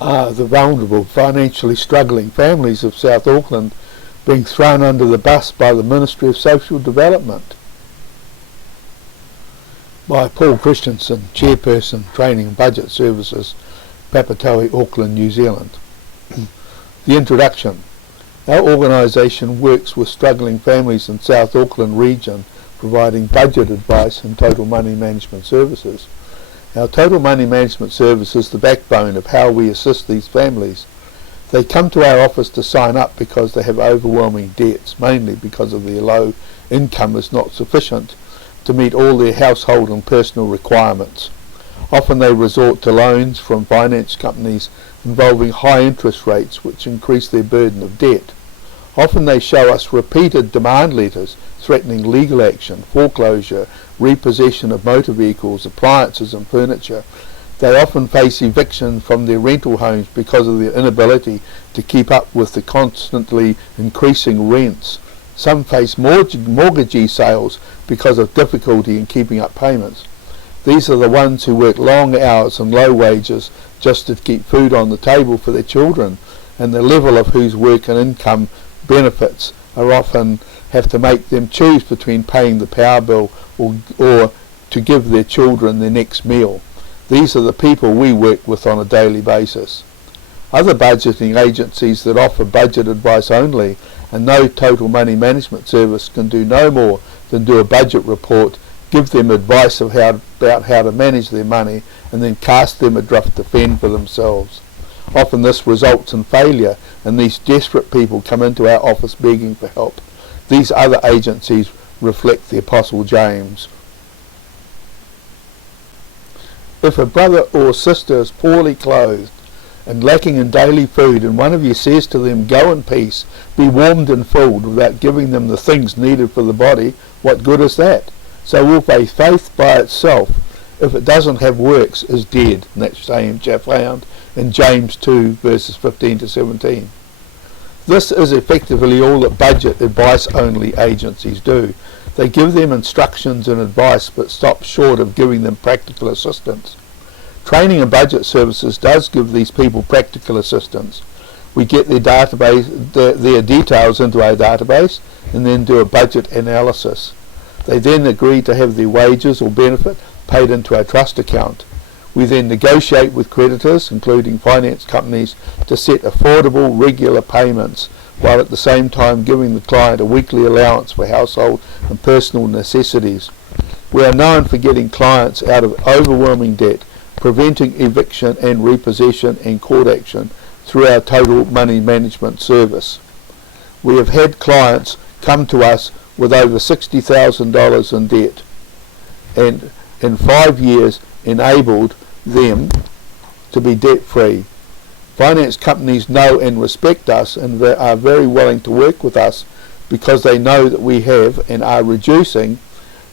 are the vulnerable, financially struggling families of South Auckland being thrown under the bus by the Ministry of Social Development. By Paul Christensen, Chairperson, Training and Budget Services, Papatoetoe Auckland, New Zealand. The introduction. Our organisation works with struggling families in South Auckland region, providing budget advice and total money management services. Our total money management service is the backbone of how we assist these families. They come to our office to sign up because they have overwhelming debts, mainly because of their low income is not sufficient to meet all their household and personal requirements. Often they resort to loans from finance companies involving high interest rates which increase their burden of debt. Often they show us repeated demand letters threatening legal action, foreclosure, repossession of motor vehicles, appliances and furniture. They often face eviction from their rental homes because of their inability to keep up with the constantly increasing rents. Some face mortgagee sales because of difficulty in keeping up payments. These are the ones who work long hours and low wages just to keep food on the table for their children, and the level of whose work and income benefits are often have to make them choose between paying the power bill or to give their children their next meal. These are the people we work with on a daily basis. Other budgeting agencies that offer budget advice only and no total money management service can do no more than do a budget report, give them advice about how to manage their money, and then cast them adrift to fend for themselves. Often this results in failure, and these desperate people come into our office begging for help. These other agencies reflect the Apostle James. If a brother or sister is poorly clothed and lacking in daily food, and one of you says to them, "Go in peace, be warmed and filled," without giving them the things needed for the body, what good is that? So will faith by itself, if it doesn't have works, is dead. And that's found in James 2 verses 15 to 17. This is effectively all that budget advice only agencies do. They give them instructions and advice but stop short of giving them practical assistance. Training and budget services does give these people practical assistance. We get their details into our database and then do a budget analysis. They then agree to have their wages or benefit paid into our trust account. We then negotiate with creditors, including finance companies, to set affordable, regular payments, while at the same time giving the client a weekly allowance for household and personal necessities. We are known for getting clients out of overwhelming debt, preventing eviction and repossession and court action through our total money management service. We have had clients come to us with over $60,000 in debt, and in 5 years enabled them to be debt-free. Finance companies know and respect us and are very willing to work with us because they know that we have and are reducing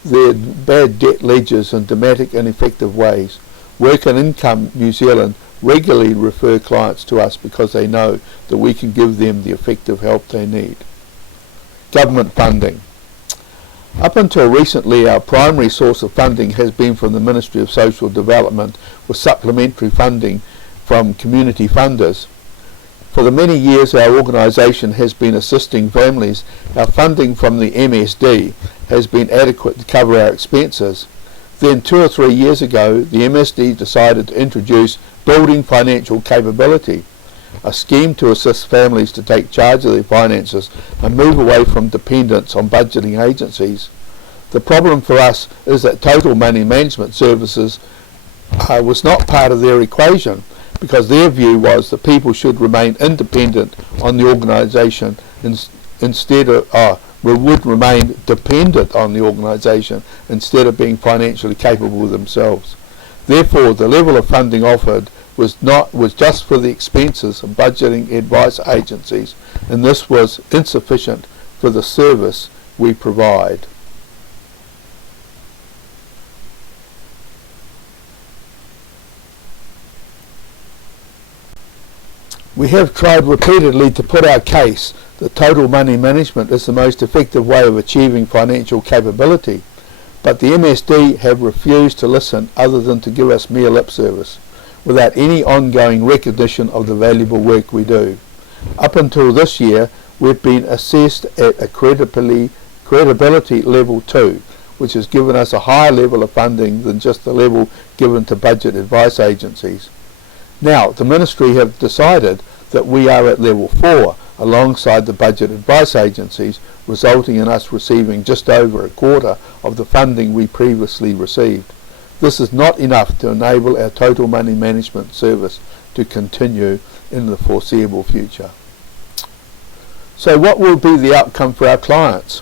their bad debt ledgers in dramatic and effective ways. Work and Income New Zealand regularly refer clients to us because they know that we can give them the effective help they need. Government funding. Up until recently, our primary source of funding has been from the Ministry of Social Development, with supplementary funding from community funders. For the many years our organisation has been assisting families, our funding from the MSD has been adequate to cover our expenses. Then 2 or 3 years ago, the MSD decided to introduce Building Financial Capability, a scheme to assist families to take charge of their finances and move away from dependence on budgeting agencies. The problem for us is that total money management services was not part of their equation, because their view was that people should remain independent on the organisation would remain dependent on the organisation instead of being financially capable themselves. Therefore, the level of funding offered was just for the expenses of budgeting advice agencies, and this was insufficient for the service we provide. We have tried repeatedly to put our case that total money management is the most effective way of achieving financial capability, but the MSD have refused to listen other than to give us mere lip service. without any ongoing recognition of the valuable work we do. Up until this year, we've been assessed at a credibility level 2, which has given us a higher level of funding than just the level given to budget advice agencies. Now, the Ministry have decided that we are at level 4 alongside the budget advice agencies, resulting in us receiving just over a quarter of the funding we previously received. This is not enough to enable our total money management service to continue in the foreseeable future. So what will be the outcome for our clients?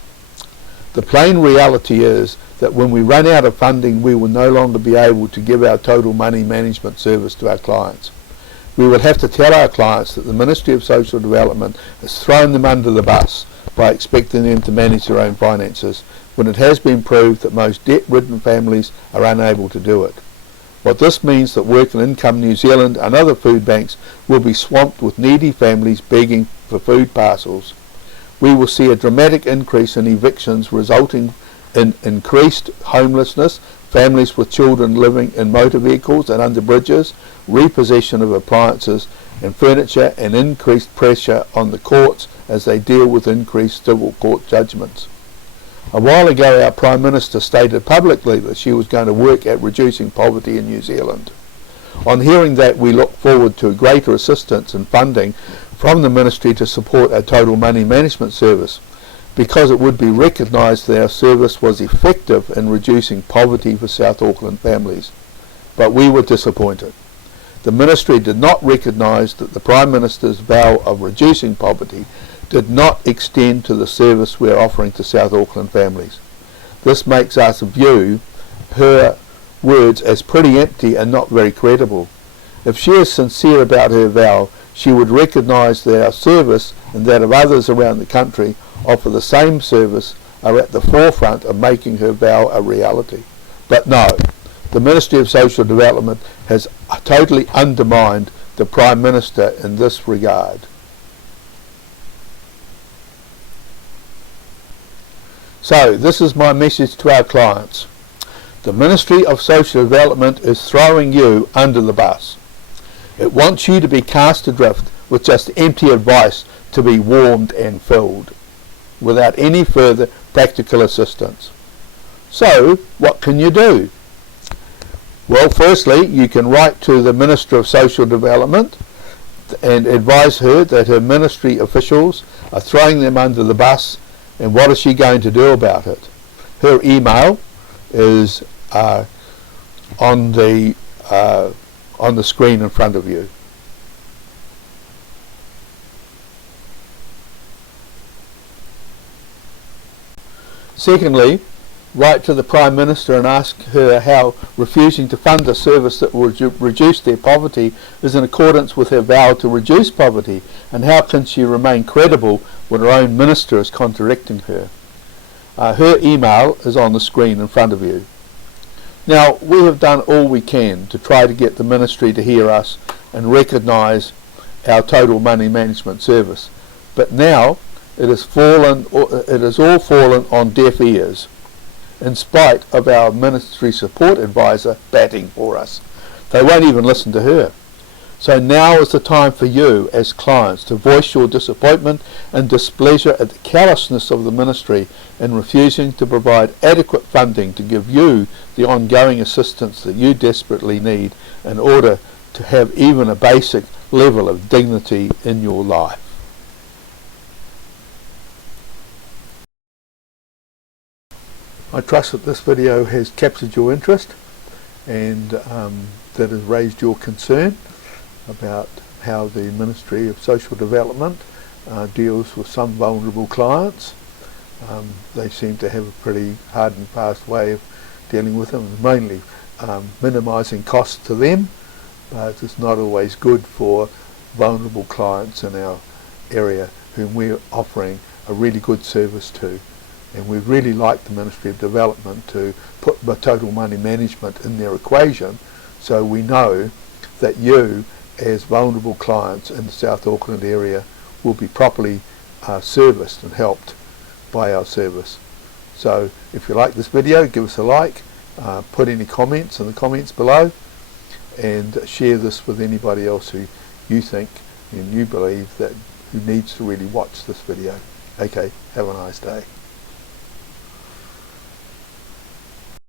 The plain reality is that when we run out of funding, we will no longer be able to give our total money management service to our clients. We will have to tell our clients that the Ministry of Social Development has thrown them under the bus by expecting them to manage their own finances, when it has been proved that most debt-ridden families are unable to do it. What this means that Work and Income New Zealand and other food banks will be swamped with needy families begging for food parcels. We will see a dramatic increase in evictions, resulting in increased homelessness, families with children living in motor vehicles and under bridges, repossession of appliances and furniture, and increased pressure on the courts as they deal with increased civil court judgments. A while ago, our Prime Minister stated publicly that she was going to work at reducing poverty in New Zealand. On hearing that, we look forward to greater assistance and funding from the Ministry to support our total money management service, because it would be recognised that our service was effective in reducing poverty for South Auckland families. But we were disappointed. The Ministry did not recognise that the Prime Minister's vow of reducing poverty did not extend to the service we are offering to South Auckland families. This makes us view her words as pretty empty and not very credible. If she is sincere about her vow, she would recognise that our service and that of others around the country offer the same service, are at the forefront of making her vow a reality. But no, the Ministry of Social Development has totally undermined the Prime Minister in this regard. So, this is my message to our clients. The Ministry of Social Development is throwing you under the bus. It wants you to be cast adrift with just empty advice to be warmed and filled, without any further practical assistance. So, what can you do? Well, firstly, you can write to the Minister of Social Development and advise her that her ministry officials are throwing them under the bus, and what is she going to do about it? Her email is on the screen in front of you. Secondly, write to the Prime Minister and ask her how refusing to fund a service that will reduce their poverty is in accordance with her vow to reduce poverty, and how can she remain credible when her own minister is contradicting her. Her email is on the screen in front of you. Now, we have done all we can to try to get the Ministry to hear us and recognise our total money management service, but now it has all fallen on deaf ears, in spite of our Ministry Support Advisor batting for us. They won't even listen to her. So now is the time for you as clients to voice your disappointment and displeasure at the callousness of the Ministry in refusing to provide adequate funding to give you the ongoing assistance that you desperately need in order to have even a basic level of dignity in your life. I trust that this video has captured your interest and that has raised your concern about how the Ministry of Social Development deals with some vulnerable clients. They seem to have a pretty hard and fast way of dealing with them, mainly minimising costs to them, but it's not always good for vulnerable clients in our area whom we're offering a really good service to. And we'd really like the Ministry of Development to put the total money management in their equation, so we know that you, as vulnerable clients in the South Auckland area, will be properly serviced and helped by our service. So if you like this video, give us a like, put any comments in the comments below, and share this with anybody else who you think and you believe that who needs to really watch this video. Okay, have a nice day.